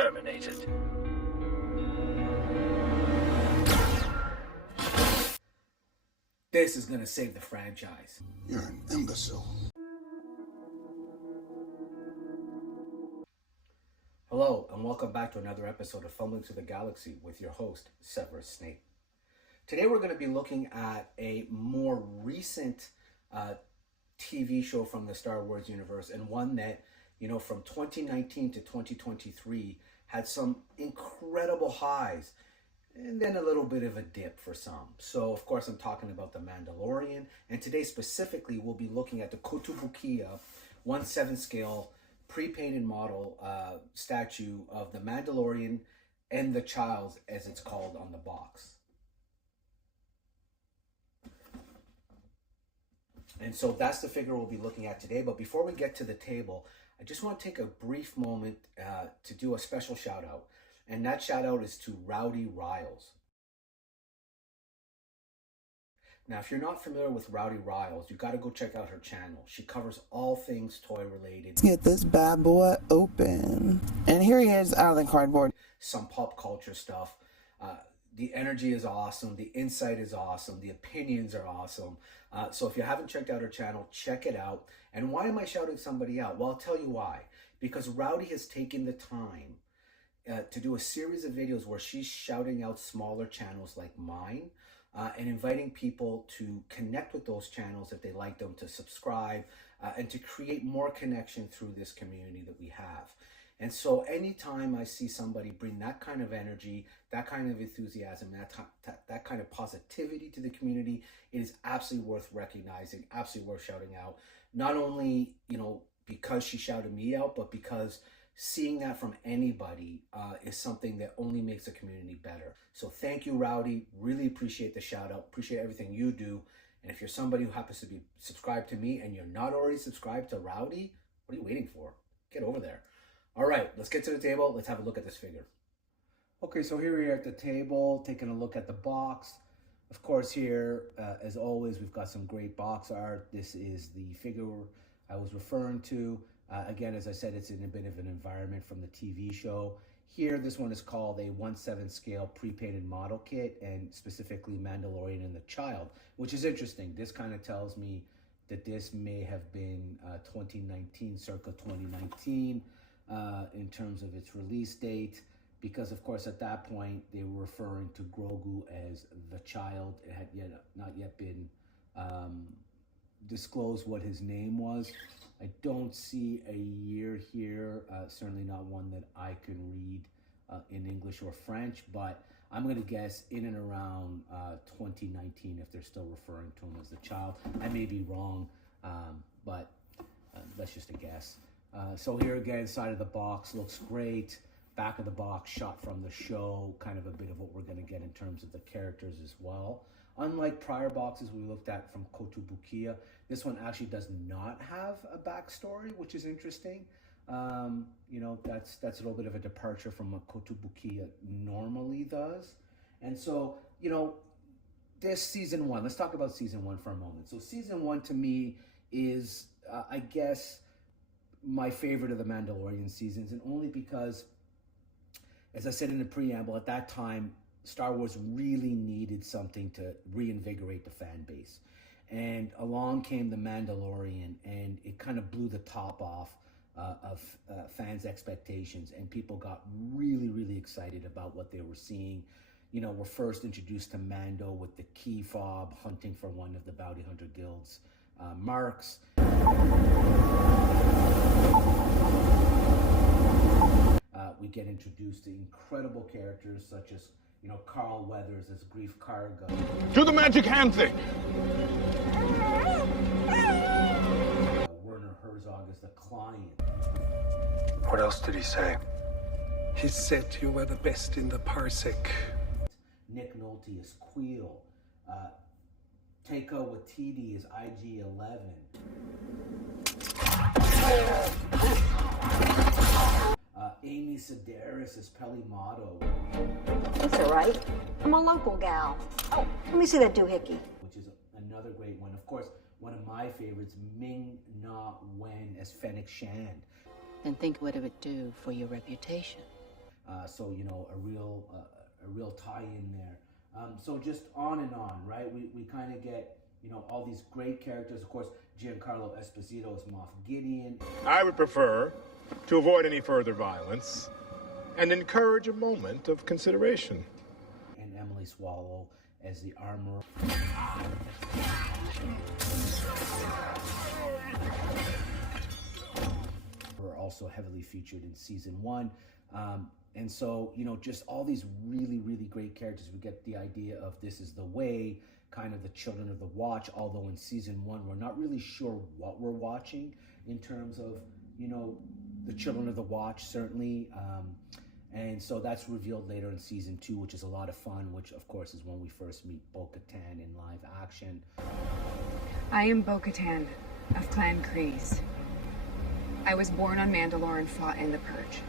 terminated. This is gonna save the franchise. You're an imbecile. Hello, and welcome back to another episode of Fumbling Through the Galaxy with your host, Severus Snape. Today we're going to be looking at a more recent TV show from the Star Wars universe, and one that, from 2019 to 2023 had some incredible highs and then a little bit of a dip for some. So, of course, I'm talking about The Mandalorian, and today specifically we'll be looking at the Kotobukiya 1/7 scale pre-painted model statue of the Mandalorian and the Child, as it's called on the box. And so that's the figure we'll be looking at today. But before we get to the table, I just want to take a brief moment to do a special shout out. And that shout out is to Rowdy Riles. Now, if you're not familiar with Rowdy Riles, you got to go check out her channel. She covers all things toy related. Let's get this bad boy open. And here he is out of the cardboard. Some pop culture stuff. The energy is awesome. The insight is awesome. The opinions are awesome. So if you haven't checked out her channel, check it out. And why am I shouting somebody out? Well, I'll tell you why. Because Rowdy has taken the time to do a series of videos where she's shouting out smaller channels like mine and inviting people to connect with those channels if they like them, to subscribe, and to create more connection through this community that we have. And so anytime I see somebody bring that kind of energy, that kind of enthusiasm, that kind of positivity to the community, it is absolutely worth recognizing, absolutely worth shouting out. Not only, because she shouted me out, but because seeing that from anybody is something that only makes the community better. So thank you, Rowdy. Really appreciate the shout out. Appreciate everything you do. And if you're somebody who happens to be subscribed to me and you're not already subscribed to Rowdy, what are you waiting for? Get over there. All right, let's get to the table. Let's have a look at this figure. Okay, so here we are at the table, taking a look at the box. Of course, here, as always, we've got some great box art. This is the figure I was referring to. Again, as I said, it's in a bit of an environment from the TV show. Here, this one is called a 1/7 scale pre-painted model kit, and specifically Mandalorian and the Child, which is interesting. This kind of tells me that this may have been 2019, circa 2019. In terms of its release date, because of course at that point they were referring to Grogu as the Child. It had not yet been disclosed what his name was. I don't see a year here, certainly not one that I can read in English or French, but I'm going to guess in and around 2019 if they're still referring to him as the Child. I may be wrong, but that's just a guess. So here again, side of the box looks great. Back of the box shot from the show, kind of a bit of what we're going to get in terms of the characters as well. Unlike prior boxes we looked at from Kotobukiya, this one actually does not have a backstory, which is interesting. That's a little bit of a departure from what Kotobukiya normally does. And so, this season one, let's talk about season one for a moment. So season one to me is, I guess, my favorite of the Mandalorian seasons, and only because, as I said in the preamble, at that time, Star Wars really needed something to reinvigorate the fan base. And along came The Mandalorian, and it kind of blew the top off of fans' expectations, and people got really, really excited about what they were seeing. We're first introduced to Mando with the key fob, hunting for one of the Bounty Hunter Guild's marks. We get introduced to incredible characters such as, Carl Weathers as Grief Karga. Do the magic hand thing! Werner Herzog as the Client. What else did he say? He said you were the best in the parsec. Nick Nolte as Queel. Taika Waititi as IG-11. Amy Sedaris as Pelimato. It's all right. I'm a local gal. Oh, let me see that doohickey. Which is another great one. Of course, one of my favorites, Ming-Na Wen as Fennec Shand. Then think what it would do for your reputation. So, you know, a real tie-in there. So just on and on, right? We kind of get, you know, all these great characters. Of course, Giancarlo Esposito is Moff Gideon. I would prefer to avoid any further violence and encourage a moment of consideration. And Emily Swallow as the armorer. Were also heavily featured in season 1. And so, you know, just all these really, really great characters. We get the idea of this is the way, kind of the Children of the Watch, although in season 1, we're not really sure what we're watching in terms of, you know, the Children of the Watch, certainly. And so that's revealed later in season 2, which is a lot of fun, which of course is when we first meet Bo-Katan in live action. I am Bo-Katan of Clan Kreese. I was born on Mandalore and fought in the Purge.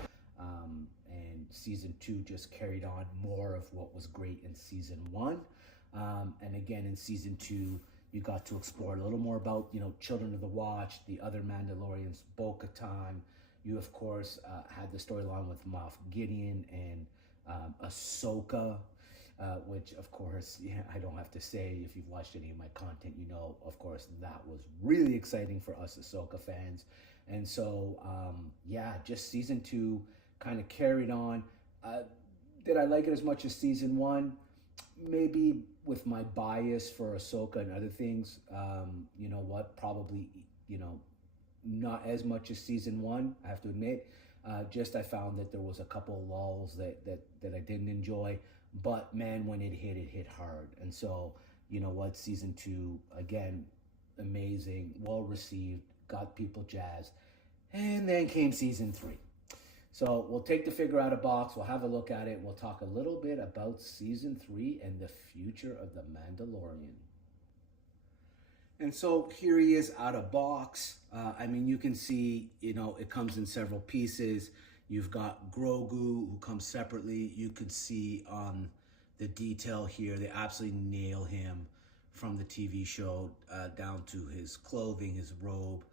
And season 2 just carried on more of what was great in season 1. And again, in season 2, you got to explore a little more about, you know, Children of the Watch, the other Mandalorians, Bo-Katan. You, of course, had the storyline with Moff Gideon and Ahsoka, which, of course, yeah, I don't have to say, if you've watched any of my content, you know, of course, that was really exciting for us Ahsoka fans. And so, yeah, just season 2 kind of carried on. Did I like it as much as season 1? Maybe with my bias for Ahsoka and other things, you know what, probably, you know, not as much as season 1, I have to admit. Just I found that there was a couple of lulls that I didn't enjoy, but man, when it hit hard. And so, you know what, season 2, again, amazing, well received, got people jazzed. And then came season 3. So we'll take the figure out of box, we'll have a look at it, we'll talk a little bit about season 3 and the future of the Mandalorian. And so here he is out of box. I mean, you can see, you know, it comes in several pieces. You've got Grogu, who comes separately. You can see on the detail here, they absolutely nail him from the TV show down to his clothing, his robe,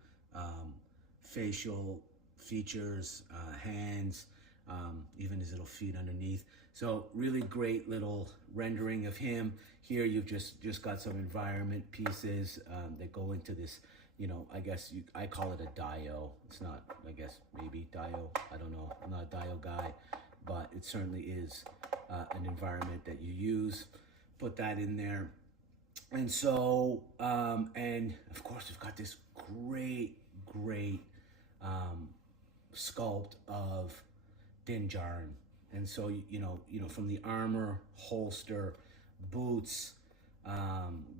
facial features, hands, even his little feet underneath. So really great little rendering of him. Here you've just got some environment pieces that go into this, you know, I guess I call it a dio. It's not, I guess, maybe dio. I don't know. I'm not a dio guy, but it certainly is an environment that you use. Put that in there. And so, and of course, we've got this great sculpt of Din Djarin. And so, you know, from the armor, holster, boots,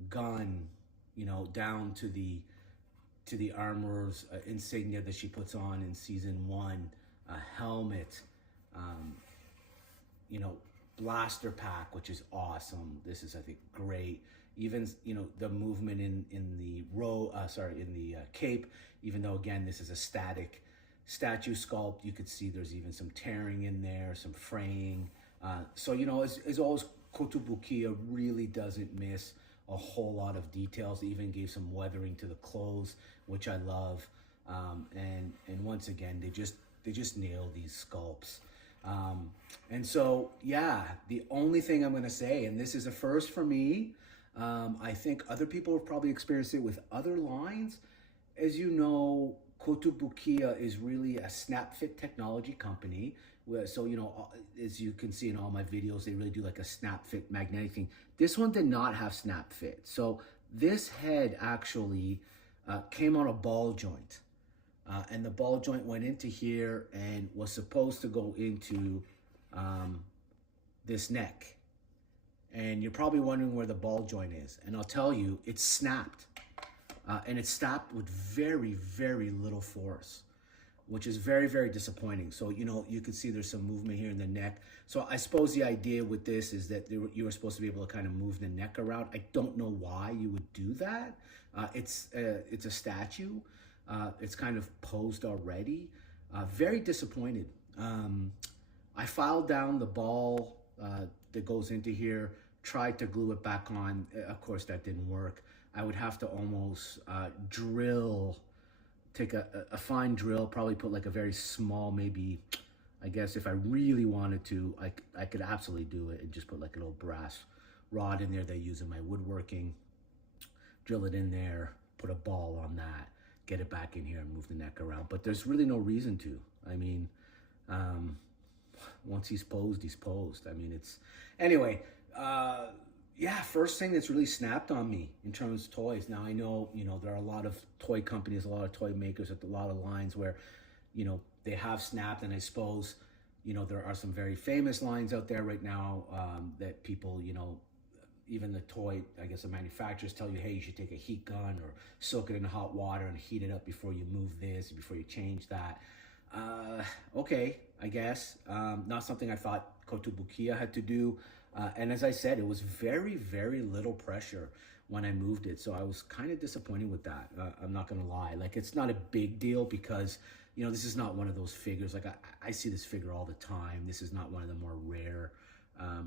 gun, you know, down to the armorer's insignia that she puts on in season 1, helmet, you know, blaster pack, which is awesome. This is, I think, great. Even, you know, the movement in the cape, even though again this is a static statue sculpt, you could see there's even some tearing in there, some fraying. So, you know, as always, Kotobukiya really doesn't miss a whole lot of details. They even gave some weathering to the clothes, which I love. And once again, they just nail these sculpts. And so, yeah, the only thing I'm going to say, and this is a first for me, I think other people have probably experienced it with other lines. As you know, Kotobukiya is really a snap fit technology company. So, you know, as you can see in all my videos, they really do like a snap fit magnetic thing. This one did not have snap fit. So this head actually came on a ball joint. And the ball joint went into here and was supposed to go into this neck. And you're probably wondering where the ball joint is. And I'll tell you, it's snapped. And it's snapped with very, very little force, which is very, very disappointing. So, you know, you can see there's some movement here in the neck. So I suppose the idea with this is that you were supposed to be able to kind of move the neck around. I don't know why you would do that. It's a statue. It's kind of posed already. Very disappointed. I filed down the ball that goes into here, tried to glue it back on. Of course, that didn't work. I would have to almost take a fine drill, probably put like a very small, maybe I guess if I really wanted to, I could absolutely do it and just put like a little brass rod in there they use in my woodworking, drill it in there, put a ball on that, get it back in here and move the neck around. But there's really no reason to. I mean, once he's posed, he's posed. I mean, it's, anyway, yeah, first thing that's really snapped on me in terms of toys. Now, I know, you know, there are a lot of toy companies, a lot of toy makers at a lot of lines where, you know, they have snapped, and I suppose, you know, there are some very famous lines out there right now that people, you know, even the toy, I guess the manufacturers tell you, hey, you should take a heat gun or soak it in hot water and heat it up before you move this, before you change that. Okay, I guess. Not something I thought Kotobukiya had to do. And as I said, it was very, very little pressure when I moved it. So I was kind of disappointed with that. I'm not going to lie. Like, it's not a big deal because, you know, this is not one of those figures. Like, I see this figure all the time. This is not one of the more rare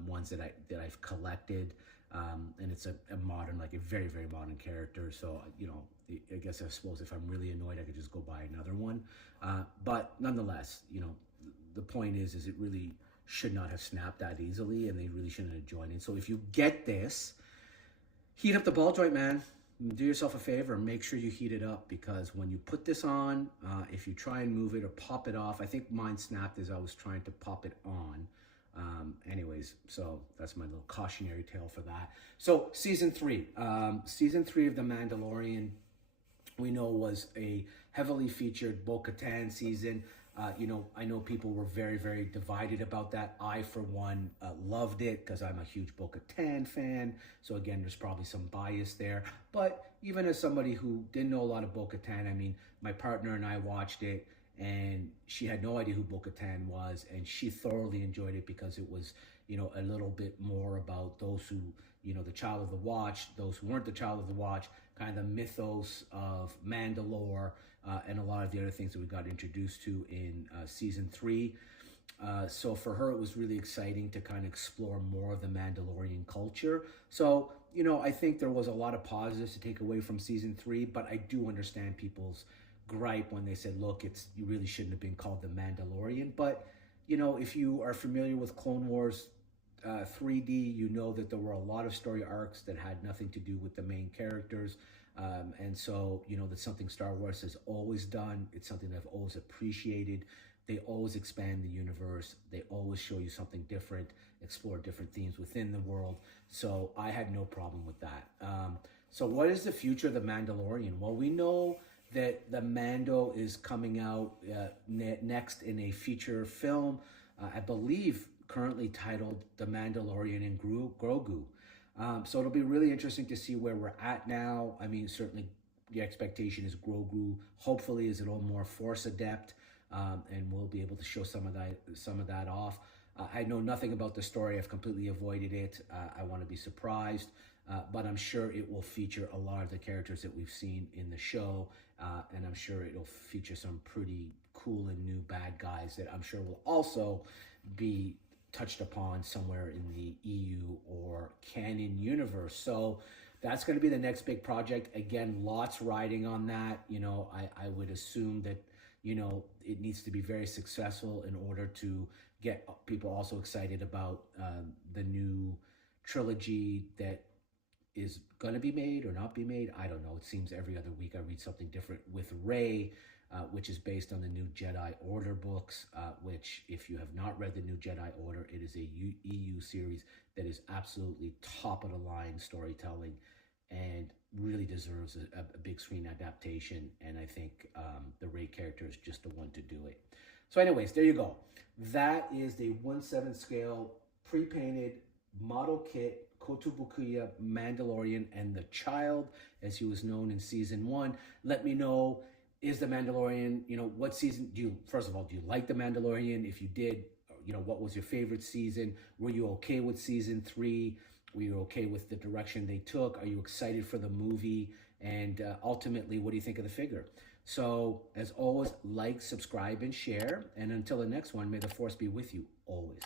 ones that I've collected. And it's a modern, like a very, very modern character. So, you know, I suppose if I'm really annoyed, I could just go buy another one. But nonetheless, you know, the point is it really should not have snapped that easily, and they really shouldn't have joined it. So if you get this, heat up the ball joint, man. Do yourself a favor and make sure you heat it up, because when you put this on, if you try and move it or pop it off, I think mine snapped as I was trying to pop it on. Anyways, so that's my little cautionary tale for that. So season 3 of The Mandalorian, we know, was a heavily featured Bo-Katan season. You know, I know people were very, very divided about that. I, for one, loved it because I'm a huge Bo-Katan fan. So again, there's probably some bias there. But even as somebody who didn't know a lot of Bo-Katan, I mean, my partner and I watched it, and she had no idea who Bo-Katan was, and she thoroughly enjoyed it because it was, you know, a little bit more about those who, you know, the Child of the Watch, those who weren't the Child of the Watch, kind of the mythos of Mandalore, and a lot of the other things that we got introduced to in season 3. So for her, it was really exciting to kind of explore more of the Mandalorian culture. So, you know, I think there was a lot of positives to take away from season 3, but I do understand people's gripe when they said, look, you really shouldn't have been called The Mandalorian. But, you know, if you are familiar with Clone Wars 3D, you know that there were a lot of story arcs that had nothing to do with the main characters. And so, you know, that's something Star Wars has always done. It's something that I've always appreciated. They always expand the universe. They always show you something different, explore different themes within the world. So I had no problem with that. So what is the future of The Mandalorian? Well, we know that the Mando is coming out next in a feature film, I believe currently titled The Mandalorian and Grogu. So it'll be really interesting to see where we're at now. I mean, certainly the expectation is Grogu hopefully is a little more Force adept, and we'll be able to show some of that off. I know nothing about the story. I've completely avoided it. I want to be surprised, but I'm sure it will feature a lot of the characters that we've seen in the show, and I'm sure it'll feature some pretty cool and new bad guys that I'm sure will also be touched upon somewhere in the EU or canon universe. So that's going to be the next big project. Again, lots riding on that. You know, I would assume that, you know, it needs to be very successful in order to get people also excited about the new trilogy that is going to be made or not be made. I don't know. It seems every other week I read something different with Rey, which is based on the new Jedi Order books, which, if you have not read the new Jedi Order, it is a EU series that is absolutely top of the line storytelling and really deserves a big screen adaptation. And I think the Rey character is just the one to do it. So anyways, there you go. That is the 1/7 scale pre-painted model kit Kotobukiya Mandalorian and the Child, as he was known in season 1. Let me know, is the Mandalorian, you know, what season first of all, do you like the Mandalorian? If you did, you know, what was your favorite season? Were you okay with season 3? Were you okay with the direction they took? Are you excited for the movie? And ultimately, what do you think of the figure? So as always, like, subscribe, and share. And until the next one, may the Force be with you always.